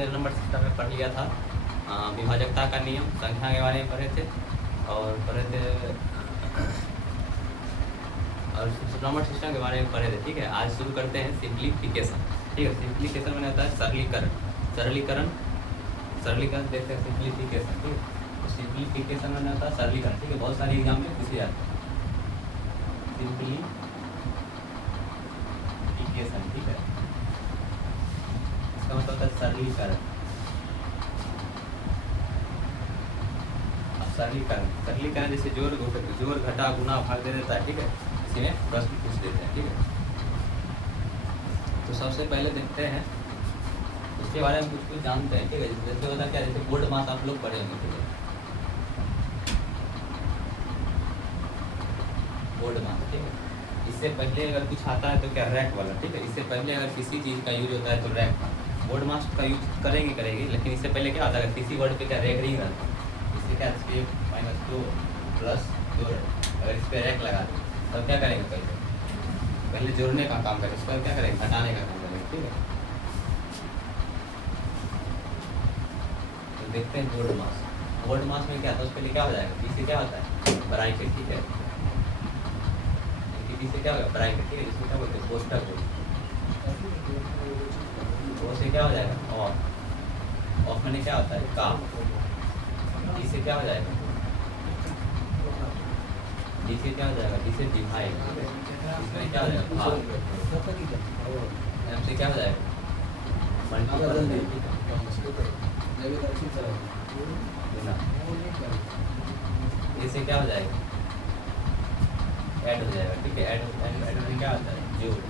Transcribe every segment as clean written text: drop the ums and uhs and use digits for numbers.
हमने number system में पढ़ लिया था, विभाजकता का नियम, संख्या के बारे में पढ़े थे और नंबर सिस्टम के बारे में पढ़े थे। ठीक है, आज शुरू करते हैं सिंप्लीफिकेशन। ठीक है, सिंप्लीफिकेशन मैंने होता है सरलीकरण देखते हैं सिंप्लीफिकेशन। ठीक है, तो सिंप्लीफिकेशन मैंने होता है सरलीकरण। ठीक है, बहुत सारे एग्जाम में पूछे जाते हैं सिंप्लीफिकेशन। ठीक है, इसका मतलब होता है सरलीकरण। सरलीकरण जैसे जोड़ घटा गुना भाग दे देता है। ठीक है, इसी में प्रश्न पूछ देते हैं। ठीक है, तो सबसे पहले देखते हैं इसके बारे में कुछ जानते हैं। ठीक है, जैसे होता है क्या, जैसे बोर्ड मास आप लोग पढ़े होंगे। ठीक है, बोर्ड मास। ठीक है, इससे पहले अगर कुछ आता है तो क्या रैक वाला। ठीक है, इससे पहले अगर किसी चीज़ का यूज होता है तो रैक। बोर्ड मास का यूज करेंगे, लेकिन इससे पहले क्या होता है, किसी वर्ड पे क्या रैक नहीं रहता, इससे क्या 6 - 2 + 2 अगर इस पर रैक लगा दें तब क्या करेंगे, पहले जोड़ने का काम करें, उसके बाद क्या करेंगे, घटाने का काम करेंगे। ठीक है, तो देखते हैं बोर्ड मास में क्या था, उसके लिए क्या हो जाएगा, पीछे क्या होता है, ब्रैकेट। ठीक है, पीछे क्या होगा, ब्रैकेट। ठीक है, इसमें क्या बोलते हैं, कोष्टक बोलते हैं। वो से क्या हो जाएगा, ऑफ मैंने क्या होता है, का। इससे क्या हो जाएगा, इससे क्या हो जाएगा, इससे डिवाइड। इसमें क्या हो जाएगा, भाग। से क्या हो जाएगा, मल्टीपल। इससे क्या हो जाएगा, ऐड हो जाएगा। ठीक है, ऐड में क्या होता है, जोड़।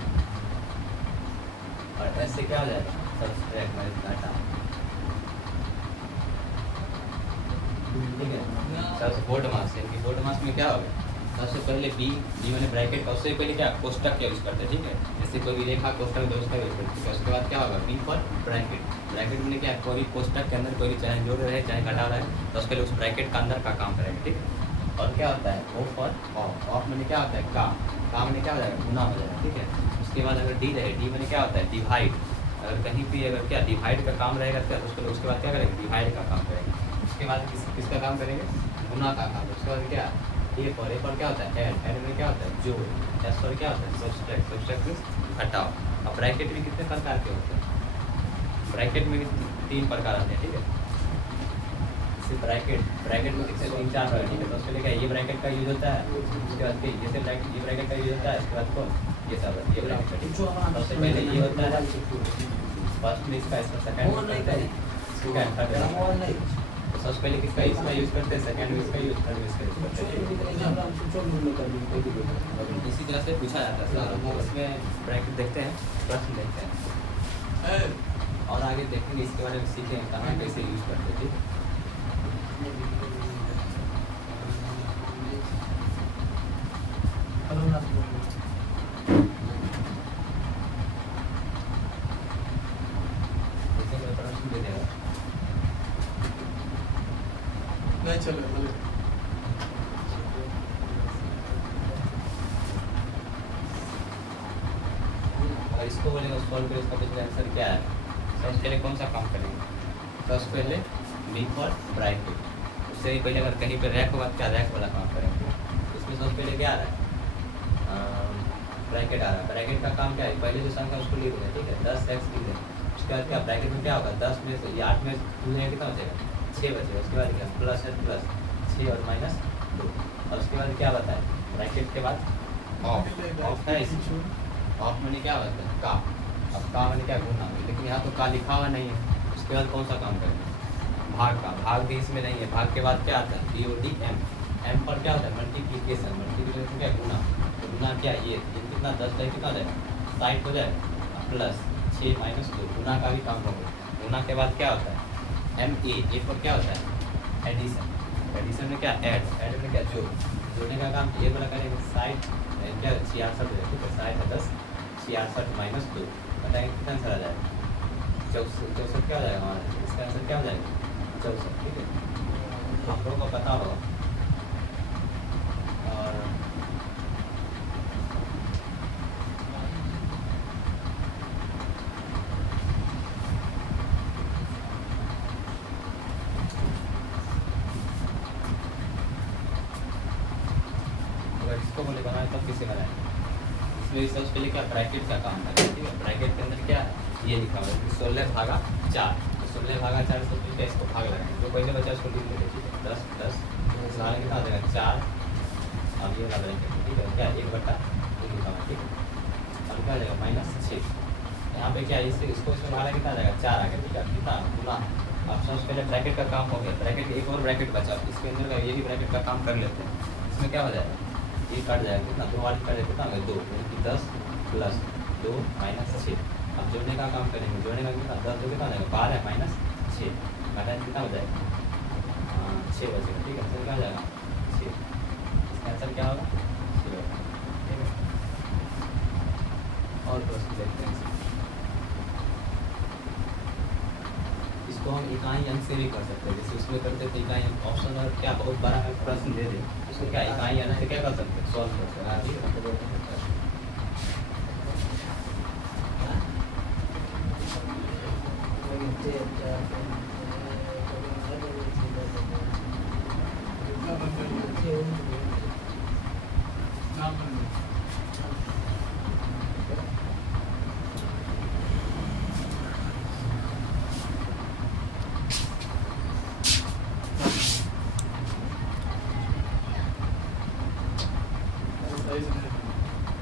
और ऐसे क्या हो जाएगा, सब्सट्रैक्ट माइनस घटा। ठीक है, सबसे बोर्ड मास है कि बोर्ड मास में क्या होगा, सबसे पहले बी मैंने ब्रैकेट का, उससे पहले क्या कोष्टक का यूज करते हैं। ठीक है, जैसे कोई भी रेखा कोष्टक दो उसका यूज करते हैं। उसके बाद क्या होगा, बी फॉर ब्रैकेट में क्या, कोई भी कोष्टक के अंदर कोई भी चाहे जोड़ रहे चाहे घटा रहा है तो उसके लिए उस ब्रैकेट का अंदर का काम करेंगे। ठीक है, और क्या होता है, ओ फॉर ऑफ मैंने क्या होता है, का मैंने क्या हो जाएगा, गुना हो जाएगा। ठीक है, उसके बाद अगर डी रहे, डी मैंने क्या होता है, डिवाइड। अगर कहीं भी अगर क्या डिवाइड का काम रहेगा क्या, तो उसके बाद क्या करेंगे, डिवाइड का काम करेंगे। उसके बाद किसका काम करेंगे, गुना का काम। उसके बाद क्या, ए पर क्या होता है, ऐड में क्या होता है, जोड़। एस पर क्या होता है, सब्सट्रैक्ट मींस घटाओ। अब ब्रैकेट में कितने प्रकार के होते हैं, ब्रैकेट में 3 प्रकार आते हैं। ठीक है, ब्रैकेट में कितने 3-4 प्रकार। ठीक है, तो उसके लिए क्या, ये ब्रैकेट का यूज होता है। उसके बाद जैसे ये ब्रैकेट का यूज होता है, उसके बाद कौन, ये सब ये ब्रैकेट का। सबसे पहले ये होता है फर्स्ट में इसका, सेकंड, थर्ड। सबसे पहले किसका इसका यूज करते हैं, सेकंड में इसका यूज, थर्ड में इसका यूज करते हैं। इसी तरह से पूछा जाता है। इसमें ब्रैकेट देखते हैं, प्रश्न देखते हैं और आगे देखेंगे इसके बारे में, सीखेंगे कहाँ कैसे यूज करते थे। प्रश्न दे देगा नहीं चले और इसको बोलेगा सॉल्व करें, इसका पिछले आंसर क्या है। सबसे पहले कौन सा काम करेंगे, सबसे पहले बी फॉर ब्रैकेट। उससे पहले अगर कहीं पे रैक होगा क्या, रैक वाला काम करेंगे। इसमें सबसे पहले क्या आ रहा है, ब्रैकेट आ रहा है। ब्रैकेट का काम क्या है, पहले जो संख्या उसको लिख दें। ठीक है, 10x लिख दें। उसके बाद क्या, ब्रैकेट में क्या होगा, 10 में से 8 में दूसरे कितना बचेगा, 6 बचेगा। उसके बाद क्या, प्लस है, प्लस 6 और -2। और उसके बाद क्या बताए, ब्रैकेट के बाद ऑफ है। ऑफ मैंने क्या होता है, का। अब का मैंने क्या, गुना। लेकिन यहाँ तो का लिखा हुआ नहीं है। उसके बाद कौन सा काम करेंगे, भाग का। भाग भी इसमें नहीं है। भाग के बाद क्या आता है, BOD M पर क्या होता है, मल्टीप्लिकेशन क्या, गुना। तो गुना क्या, ये कितना 10 का कितना हो जाएगा, 60 हो जाएगा। प्लस 6 - 2 गुना का भी काम होगा। गुना के बाद क्या होता है, MA पर क्या होता है, एडिशन में क्या, ऐड में क्या, जोड़ने का काम ये वाला करेंगे। 60 क्या 66 है। ठीक है, 60 10 66 - 2 बताएंगे कितना आंसर आ जाएगा, 64 क्या हो जाएगा हमारा, इसका आंसर क्या हो जाएगा, 64। ठीक है, आप लोगों को पता होगा। और सॉल्व किसे बनाएंगे, इसमें सबसे पहले क्या ब्रैकेट का काम करना है, ठीक है। ब्रैकेट के अंदर क्या है ये लिखा हुआ है 16 भागा 4, 16 भागा 4 सब ठीक है, इसको भाग लगाएंगे, जो पहले बचा उसको लिख लेंगे, ठीक है। 10 10 साल कितना आ जाएगा 4, अब ये वाला ब्रैकेट ठीक है क्या 1/2 लिखा हुआ है, ठीक है। अब क्या आ जाएगा -6, यहाँ पे क्या इससे इसको इसमें भागा कितना आ जाएगा 4 आ गया, ठीक है। कितना गुना, अब सबसे पहले ब्रैकेट का काम हो गया, ब्रैकेट एक और ब्रैकेट बचा, इसके अंदर का ये भी ब्रैकेट का काम कर लेते हैं। इसमें क्या हो जाएगा ये कट जाएगा, कितना 2 वाली कट जाएगा, कितना हो गया 2, यानी कि 10 + 2 - 6। अब जोड़ने का काम करेंगे, जोड़ने का कितना 10 2 कितना हो जाएगा 12 - 6 घटा कितना हो जाएगा 6 बचेगा, ठीक है। आंसर क्या हो जाएगा 6, इसका आंसर क्या होगा 6 होगा, ठीक है। और प्रश्न देखते हैं इसको हम इकाई अंक से भी कर सकते हैं, जैसे उसमें करते थे इकाई अंक ऑप्शन और क्या बहुत बड़ा हमें प्रश्न दे दे उसको क्या इकाई अंक से क्या कर सकते हैं सॉल्व कर सकते हैं, ठीक है।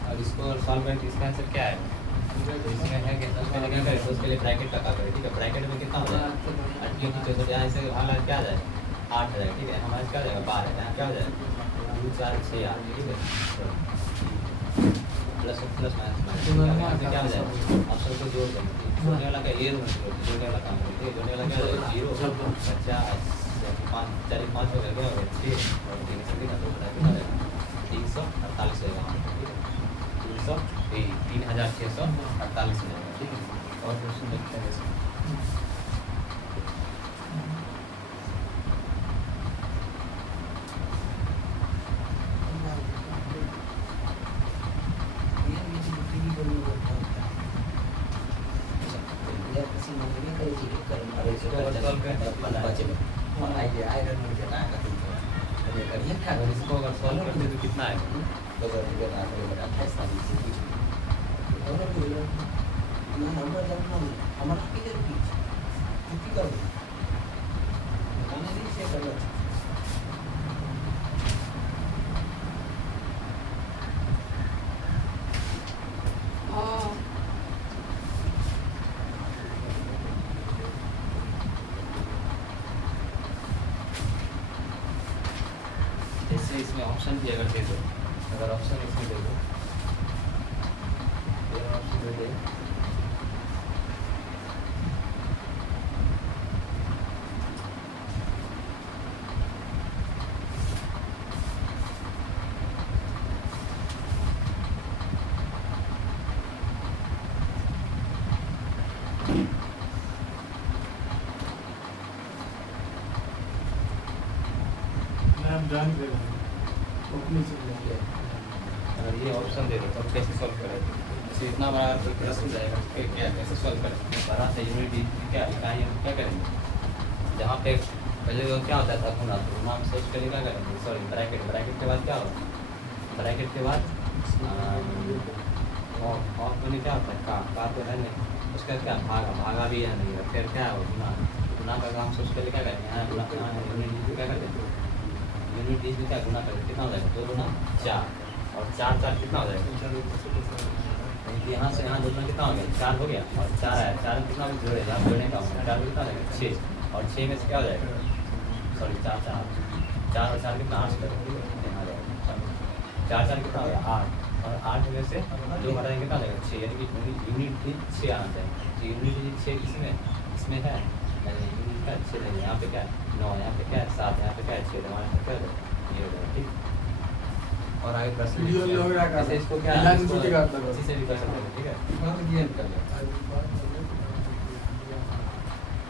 अब इसको सॉल्व करके इसका आंसर क्या है, इसमें है कि सबसे पहले क्या करें, उसके लिए ब्रैकेट का करें, ठीक है। ब्रैकेट में कितना हो जाएगा 8 की 64, यहाँ से हमारा क्या आ जाएगा 8 आ जाएगा, ठीक है। हमारा क्या हो जाएगा 12, यहाँ क्या हो जाएगा 2 4 6 8, ठीक है। प्लस प्लस माइनस यहाँ पे क्या हो जाएगा ऑप्शन को जोड़ देंगे, जोड़ने वाला का ये जोड़ने वाला काम करेंगे, जोड़ने वाला क्या हो जाएगा 0 50 5 4 5 हो गया 6 और 3 से कितना 2 घटा कितना जाएगा 348 रहेगा, ठीक है। 3648 रहेगा, ठीक है। और क्वेश्चन देखते हैं इसमें। अगर इसको अगर सॉल्व करते तो कितना आएगा जैसे इसमें ऑप्शन भी अगर दे दो, अगर ऑप्शन इसमें दे दो, ये ऑप्शन दे दे जान दे रहा अपनी से अगर ये ऑप्शन दे दो तब कैसे सॉल्व करेंगे, जैसे इतना बड़ा कोई प्रश्न जाएगा फिर क्या कैसे सॉल्व करेंगे, बड़ा सा यूनिट क्या इकाई हम क्या करेंगे, जहाँ पे पहले तो क्या होता था गुना, तो गुना हम सोच कर क्या करेंगे, सॉरी ब्रैकेट, ब्रैकेट के बाद क्या होगा, ब्रैकेट के बाद ऑफ में क्या होता है का तो है नहीं, उसका क्या भागा, भागा भी है नहीं, फिर क्या है गुना, गुना का काम सोच कर क्या करेंगे, यहाँ गुना यूनिट क्या करते हैं, यूनिट बीच में क्या गुना करें, कितना हो जाएगा 2 गुना 4 और 4 4 कितना हो जाएगा, यहाँ से यहाँ जोड़ना कितना हो गया 4 हो गया और 4 है, 4 में कितना जोड़े यहाँ जोड़ने का 4 कितना हो जाएगा 6 और 6 में से क्या हो जाएगा, सॉरी 4 4 और 4 कितना 8 करें, यहाँ जाएगा 4 4 कितना हो गया 8 और 8 में से जो घटाएंगे कितना हो जाएगा 6, यानी कि यूनिट भी 6 आना चाहिए, तो यूनिट भी 6 इसमें है यूनिट का 6 लेंगे, यहाँ पे क्या है 9, यहाँ पे क्या है 7, यहाँ पे क्या है 6, हमारे यहाँ क्या है ये हो जाएगा, ठीक। और आगे प्रश्न ऐसे इसको क्या है इसी से भी कर सकते हैं, ठीक है।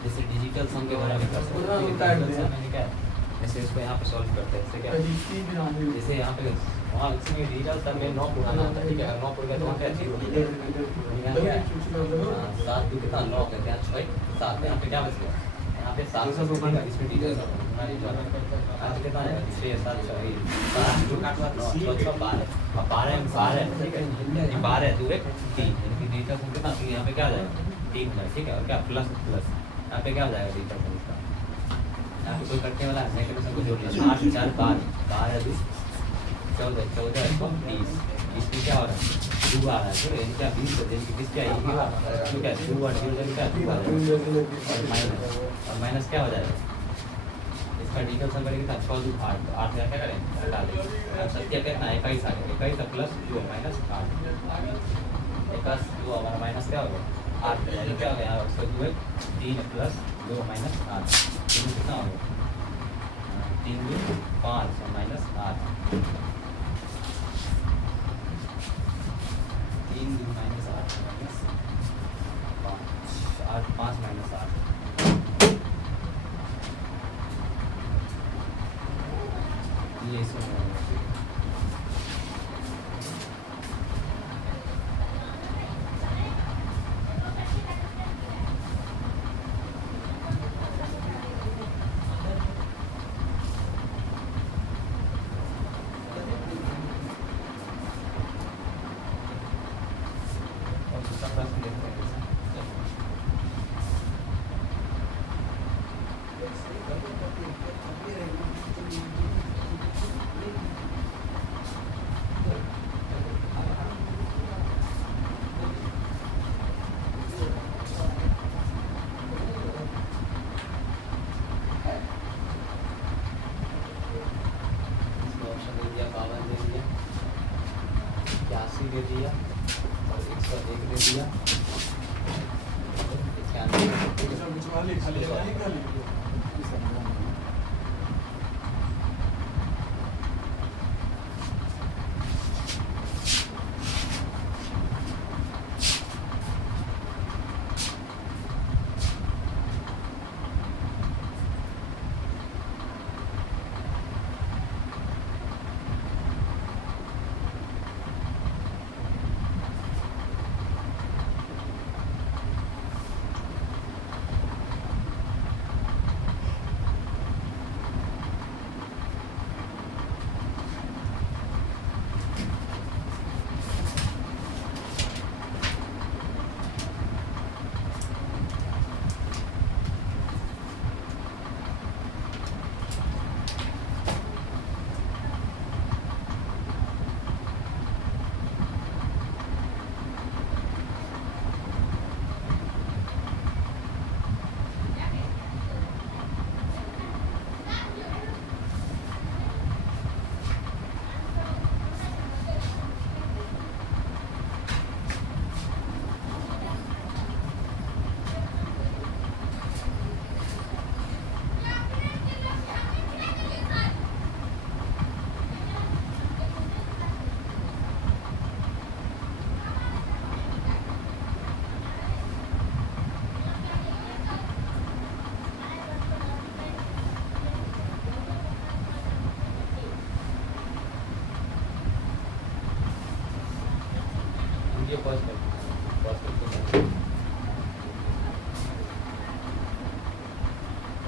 जैसे डिजिटल सम के बारे में कर सकते हैं, डिजिटल सम में क्या है जैसे इसको यहाँ पे सॉल्व करते हैं, इससे क्या है जैसे यहाँ पे वहाँ इसमें डिजिटल सम में 9 पुराना होता है, ठीक है। 9 पुर गया तो वहाँ क्या चीज़ 7 2 कितना 9 है, यहाँ 6 7, यहाँ पे क्या बच गया यहाँ पे 700 का इसमें डिटेल्स आज कितना है 6 7 जो काटवा 9 6 12 अब 12 ठीक है ये 12 2 1 3 इनकी डिटेल्स कितना तो यहाँ पे क्या आ जाएगा 3 है ठीक है और क्या प्लस प्लस यहाँ पे क्या हो जाएगा डिटेल्स इसका यहाँ पे कोई कटने वाला है नेगेटिव को जोड़ लिया 8 4 12 2 14 14 इसको 30 इसमें क्या हो रहा है 2 आ रहा है तो इनका 20 है इनकी किस क्या आएगी तो क्या 2 और 0 क्या 2 आ जाएगा और माइनस क्या हो जाएगा इसका डिटेल्स हम करेंगे 6 2 8 तो 8 क्या करें हटा दें अब सत्य कितना 21 आ गया 21 प्लस 2 माइनस 8 21 2 हमारा माइनस क्या हो गया 8 यानी क्या हो गया यहाँ उसका 2 3 प्लस 2 माइनस 8 तीन कितना हो गया 3 2 5 और माइनस 8 3 2 माइनस 8 माइनस 5 8 5 माइनस 8 ये इसमें और दूसरा प्रश्न देखते हैं ऑप्शन दे दिया 52 दे दिया 81 दे दिया और 101 दे दिया इसका आंसर वीडियो पॉज कर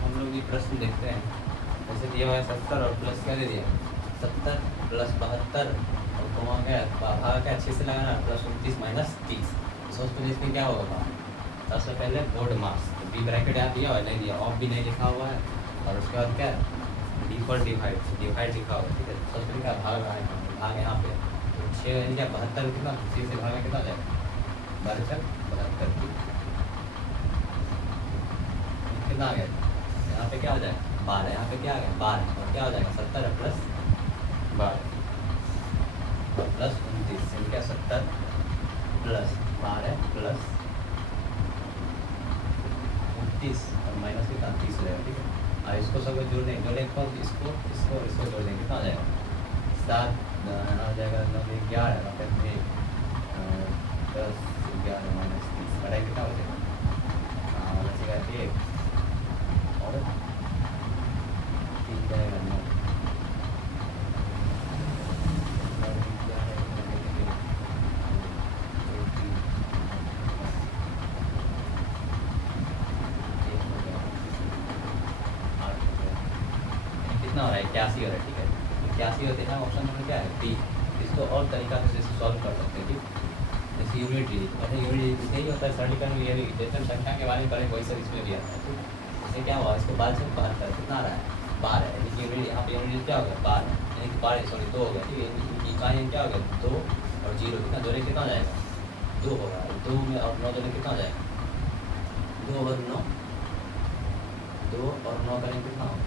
हम लोग ये प्रश्न देखते हैं जैसे दिया हुआ है 70 और प्लस क्या दे दिया 70 प्लस 72 और कमा क्या भागा क्या अच्छे से लगाना प्लस 29 माइनस 30 सोचते हैं इसमें क्या होगा सबसे पहले बोर्ड मार्क्स तो बी ब्रैकेट यहाँ दिया और नहीं दिया ऑफ भी नहीं लिखा हुआ है और उसके बाद क्या डी फॉर डिवाइड डिवाइड लिखा हुआ है ठीक है सबसे पहले क्या भाग रहा है भाग यहाँ पे तो 6 या 72 कितना 6 से भागा कितना जाएगा 72 कितना आ गया यहाँ पे क्या हो जाएगा 12 यहाँ पे क्या आ गया 12 और क्या हो जाएगा 70 प्लस 12 और प्लस 29 क्या 70 प्लस 12 प्लस 29 और माइनस कितना 30 हो जाएगा ठीक है अब इसको सब जोड़ देंगे जोड़ने के बाद इसको इसको इसको जोड़ देंगे कितना आ जाएगा 7 हो जाएगा 9 11 10 11 माइनस 30 बढ़ाई कितना हो जाएगा बचेगा 1 और 3 जाएगा 9 81 हो रहा है, ठीक है। 81 होते हैं ऑप्शन नंबर क्या है डी। इसको और तरीका से जैसे सॉल्व कर सकते हैं, ठीक। जैसे यूनिट डिजिट, मतलब यूनिट डिजिट यही होता है सरलीकरण में, ये भी जैसे संख्या के बारे में पढ़े वही सब इसमें भी आता है, ठीक। जैसे क्या हुआ, इसको 12 से 72 कितना आ रहा है 12 है, यानी कि यूनिट यहाँ पे यूनिट क्या हो गया 12, यानी कि 12 सॉरी 2 हो गया, ठीक है। इकाई क्या हो गया 2 और 0 कितना जोड़े कितना हो जाएगा 2 होगा, 2 में और 9 जोड़े कितना हो जाएगा 2 और 9, 2 और 9 करेंगे कितना होगा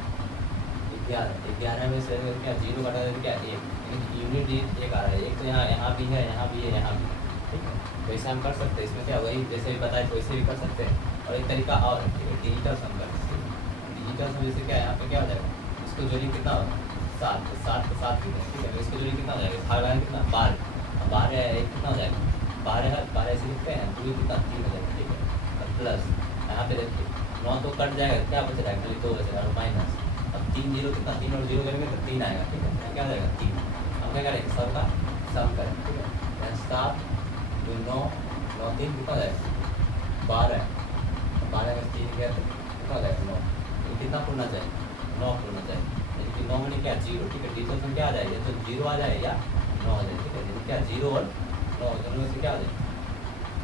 11, 11 में से क्या 0 घटा देते क्या 1, यानी कि यूनिट डिजिट 1 आ रहा है। एक तो यहाँ भी है, यहाँ भी है, यहाँ भी है, ठीक है। तो ऐसा हम कर सकते हैं, इसमें क्या वही जैसे भी बताए तो वैसे भी कर सकते हैं। और एक तरीका और है, ठीक है, डिजिटल सम कर सकते हैं। डिजिटल सम जैसे क्या यहाँ पे क्या हो जाएगा, इसको जोड़िए कितना होगा 7, 7 के 7 भी है, ठीक है। तो इसको जोड़िए कितना हो जाएगा, भाग लगाएंगे कितना 12, 12 है 1 कितना हो जाएगा 12 है, 12 ऐसे लिखते हैं 2 कितना 3 हो जाएगा, ठीक है। और प्लस यहाँ पे देखिए 9 तो कट जाएगा, क्या बच रहा है खाली 2 बच रहा है, और माइनस अब 3 0 कितना 3 और 0 करेंगे तो 3 आएगा, ठीक है। क्या हो जाएगा 3, हम क्या करेंगे सबका सम करें, ठीक है। 7 2 9 9 3 कितना हो जाएगा 12, 12 में 3 गया तो कितना हो जाएगा 9, तो कितना पूर्णा चाहिए 9 पूर्णा चाहिए, यानी कि 9 में क्या 0, ठीक है। डिजिटल सम क्या आ जाएगा तो 0 आ जाए या 9 आ जाए, ठीक है। यानी क्या 0 और 9 दोनों में से क्या आ जाए,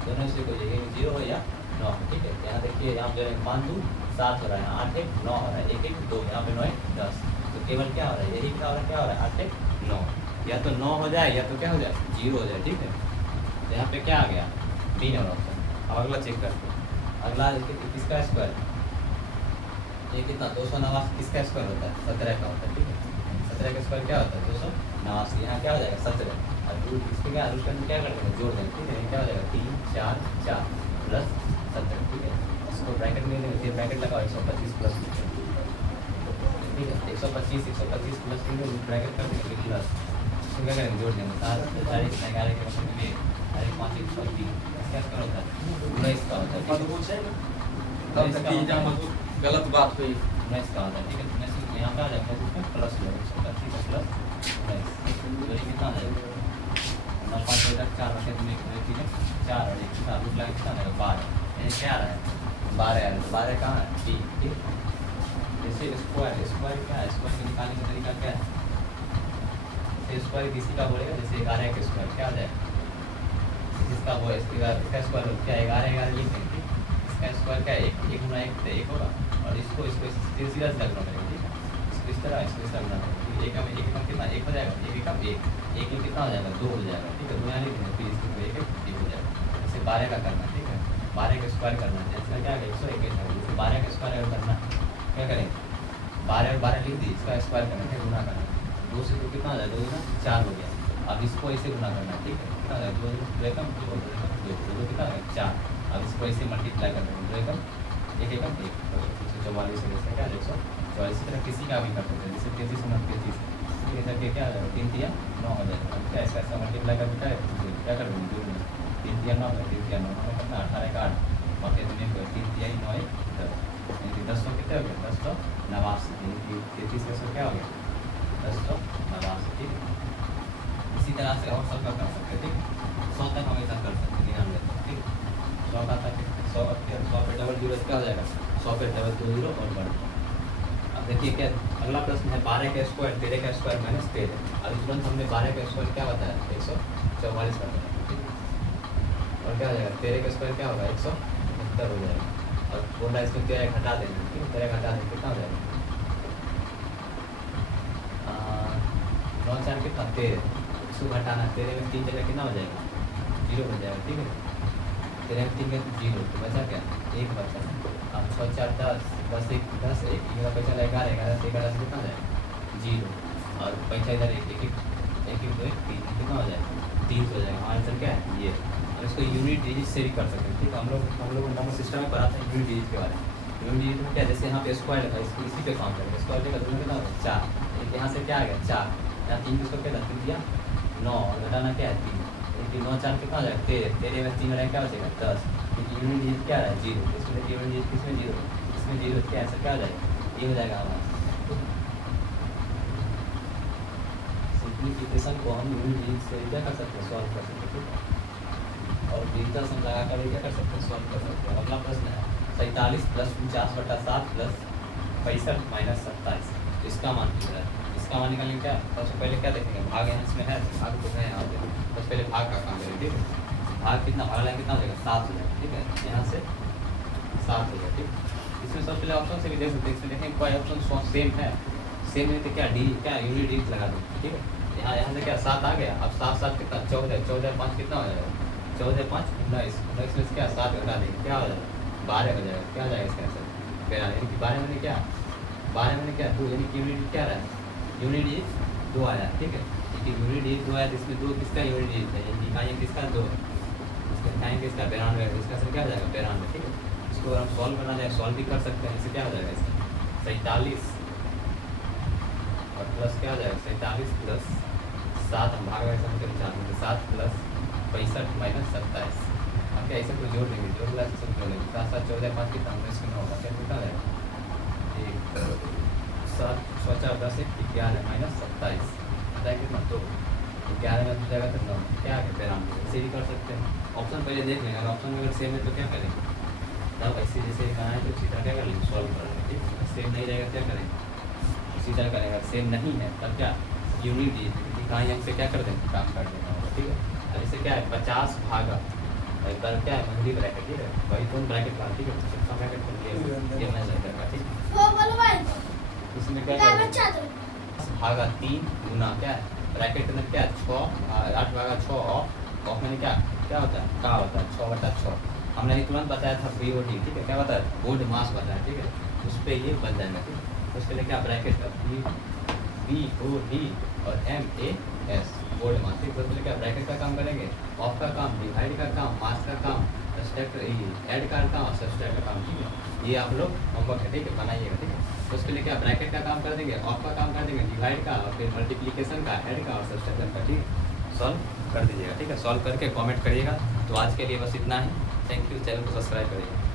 दोनों में से कोई जगह 0 हो या 9, ठीक है। यहाँ देखिए यहाँ जो है 5 2 7 हो रहा है, 8 1 9 हो रहा है, 1 1 2, यहाँ पे 9 1 10, तो केवल क्या हो रहा है यही क्या हो रहा है, क्या हो रहा है 8 1 9, या तो 9 हो जाए या तो क्या हो जाए 0 हो जाए, ठीक है। तो यहाँ पे क्या आ गया 3 और ऑप्शन। अब अगला चेक करते हैं, अगला किसका स्क्वायर, ये कितना 289 किसका स्क्वायर होता है 17 का होता है, ठीक है। 17 का स्क्वायर क्या होता है 289, यहाँ क्या हो जाएगा 17, और रूट इसके क्या रूट के अंदर क्या करते हैं जोड़ देंगे, ठीक है। क्या हो जाएगा 3 4 4 प्लस 17, ठीक है। इसको ब्रैकेट में देंगे, ब्रैकेट लगाओ 125 प्लस, ठीक है। 125 प्लस ब्रैकेट कर देंगे प्लस, इसको क्या करेंगे जोड़ देंगे 7 4 11 के मतलब में 5 1 6 3 क्या स्क्वायर होता है 19 का होता है, गलत बात हुई 19 का होता है, ठीक है। 19 यहाँ पे आ जाएगा इसमें प्लस हो जाएगा 125 प्लस 19, कितना आ जाएगा 9 5 तक 4 रखे तुमने, ठीक है 4 और 1 कितना रूट लगा कितना आएगा 12, यानी क्या आ रहा है 12 आ रहा है, 12 कहाँ है डी, ठीक। जैसे स्क्वायर, स्क्वायर क्या है, स्क्वायर को निकालने का तरीका क्या है, जैसे स्क्वायर किसी का बोलेगा जैसे 11 का स्क्वायर क्या आ जाएगा, इसका वो इसका स्क्वायर क्या 11 11 लिख देंगे, इसका स्क्वायर क्या है 1 गुना 1 तो 1 होगा, और इसको सीधा से लगना पड़ेगा, ठीक है। इसको इस तरह इसको इस तरह लगना पड़ेगा, एक कम कितना 1 हो जाएगा, 1 कम 1 1 कितना हो जाएगा 2 हो जाएगा, ठीक है। 2 यहाँ लिख देंगे, फिर इसको 1 हो जाएगा। जैसे 12 का करना, ठीक है 12 का स्क्वायर करना है, इसका क्या है 121 है, जैसे 12 का स्क्वायर अगर करना क्या करेंगे 12 और 12 लिख दी, इसका स्क्वायर करना है गुना करना, 2 से 2 कितना हो जाएगा 2 गुना 4 हो गया। अब इसको ऐसे गुना करना है, ठीक है, कितना हो जाएगा 2 एकम 2 कितना है 4, अब इसको ऐसे मल्टीप्लाई करना है 2 एकम 1 एकम 1 144 से क्या 144, इसी तरह किसी का भी कर सकते हैं, जैसे 33 में 33 ये करके क्या हो जाएगा 3 3 9 हो जाएगा। अब क्या इसका मल्टीप्लाई करके क्या कर देंगे 2 3 3 9 3 3 9 में कितना 18 का 8 और कितने 3 3 9 1 10, यानी कि 10 कितने हो गया 10 89, यानी कि 33 का 100 क्या हो गया 10 89, ठीक है। इसी तरह से और सब का कर सकते हैं, ठीक 100 तक हम ऐसा कर सकते हैं, ध्यान देते हैं, ठीक 100 का तक 100 पे डबल जीरो क्या हो जाएगा 100 पे डबल 2 जीरो और बढ़। अब देखिए क्या अगला प्रश्न है 12 का स्क्वायर 13 का स्क्वायर माइनस 13, अब तुरंत हमने 12 का स्क्वायर क्या बताया 144 का, और क्या हो जाएगा 13 का स्क्वायर क्या होगा 170 हो जाएगा, और बोला इसमें 13 घटा देंगे, ठीक है 13 घटा देंगे कितना हो जाएगा 9 4 कितना 13, इसको घटाना 13 में 3 जगह कितना हो जाएगा 0 हो जाएगा, ठीक है 13 में 3 का 0 तो बचा क्या 1 बचा। अब 6 4 10 10 1 10 1 मेरा पैसा 11 11 से 11 से कितना हो जाएगा 0, और पैसा इधर 1 1 1 1 2 1 3 कितना हो जाएगा 3 हो जाएगा। हमारा आंसर क्या है ये, और इसको यूनिट डिजिट से भी कर सकते हैं, ठीक है। हम लोग नंबर सिस्टम में पढ़ाते हैं यूनिट डिजिट के बारे में। यूनिट डिजिट में क्या जैसे यहाँ पे स्क्वायर है इसको इसी पे काम करेंगे, स्क्वायर का कितना होगा 4, यहाँ से क्या आ गया 4, यहाँ 3 किसको क्या 3 दिया 9 और घटाना क्या है 3, 9 4 कितना हो जाएगा 13, 13 में 3 रहेगा क्या हो जाएगा 10, क्योंकि यूनिट डिजिट क्या है 0, इसमें यूनिट डिजिट किसमें 0, इसमें 0 क्या आंसर क्या हो जाएगा ये हो जाएगा हमारा। सिंप्लीफिकेशन को हम यूनिट डिजिट से क्या कर सकते हैं सॉल्व कर सकते हैं, ठीक है। और डिजिटल सम लगा कर क्या कर सकते हैं सॉल्व कर सकते हैं। अगला प्रश्न है 47 + 49/7 + 65 - 27, इसका मान कितना है, इसका मान निकालेंगे क्या, सबसे पहले क्या देखेंगे, भाग यहाँ इसमें है, भाग तो है यहाँ पे, सबसे पहले भाग का काम करेंगे, ठीक है। भाग कितना, भाग लाइन कितना हो जाएगा, 7 हो जाएगा, ठीक है, यहाँ से 7 हो जाएगा, ठीक। इसमें सबसे पहले ऑप्शन से भी देख सकते हैं, इसमें देखें कोई ऑप्शन सेम है, सेम है तो क्या डी, क्या यूनिट डी लगा दो, ठीक है। यहाँ से क्या 7 आ गया, अब 7 7 कितना 14, 14 5 कितना हो जाएगा, 14 5 19, 19 में से क्या 7 घटा देंगे, क्या हो जाएगा 12 हो जाएगा, क्या हो जाएगा इसका आंसर 12, यानी कि 12 में क्या, 12 में क्या 2, यानी कि यूनिट क्या रहा है, यूनिट डी 2 आया, ठीक है। क्योंकि यूनिट डी 2 आया तो इसमें 2 किसका यूनिट डी है, यानी इकाई किसका 2, इसका इकाई किसका 92, इसका आंसर क्या हो जाएगा 92, ठीक है। इसको अगर हम सॉल्व करना चाहें सॉल्व भी कर सकते हैं, इससे क्या हो जाएगा इसका 47 और प्लस क्या हो जाएगा 47 प्लस 7, हम भाग ऐसा मतलब 7 प्लस 65 माइनस 27, हम क्या ऐसे को जोड़ लेंगे, जोड़ ला सब जोड़ लेंगे, 7 7 14 5 कितना 19 में होगा, क्या कितना है 1 7 4 10 11 माइनस 27 आता है कितना 2, 11 में जाएगा तो 9, क्या है 92, इसे भी कर सकते हैं। ऑप्शन पहले देख लेंगे, अगर ऑप्शन में अगर सेम है तो क्या करेंगे, तब ऐसे जैसे करना है तो सीधा क्या कर लेंगे सॉल्व कर लेंगे, ठीक है। सेम नहीं रहेगा क्या करेंगे सीधा करेंगे, सेम नहीं है तब क्या यूनिट डी कहाँ यहाँ से क्या कर देंगे काम कर देना होगा, ठीक है। अब इससे क्या है 50 भागा एक बार क्या है मंदी ब्रैकेट, ठीक है, वही कौन ब्रैकेट का, ठीक है, सबका ब्रैकेट कर लिया ये मैं जाएगा, ठीक है। इसमें क्या करेंगे भागा 3 गुना क्या है ब्रैकेट के अंदर क्या 6 8 भागा 6 ऑफ मैंने क्या क्या होता है का होता है 6/6, हमने ही तुरंत बताया था BOD, ठीक है, क्या बताया बोर्ड मास बताया, ठीक है, उस पर ये बन जाएगा, ठीक है। उसके लिए क्या ब्रैकेट का BOD और MAS बोर्ड मास, ठीक है। उसके लिए क्या ब्रैकेट का काम करेंगे, ऑफ का काम, डिवाइड का काम, मास का काम, सब्सट्रैक्ट ऐड का काम और सब्सट्रैक्ट का काम, ठीक है। ये आप लोग होमवर्क है, ठीक है, बनाइएगा, ठीक है। तो उसके लिए क्या ब्रैकेट का काम कर देंगे, ऑफ का काम कर देंगे, डिवाइड का और फिर मल्टीप्लिकेशन का, ऐड का और सब्सट्रैक्शन का, ठीक है। सॉल्व कर दीजिएगा, ठीक है, सॉल्व करके कमेंट करिएगा। तो आज के लिए बस इतना ही, थैंक यू, चैनल को सब्सक्राइब करिएगा।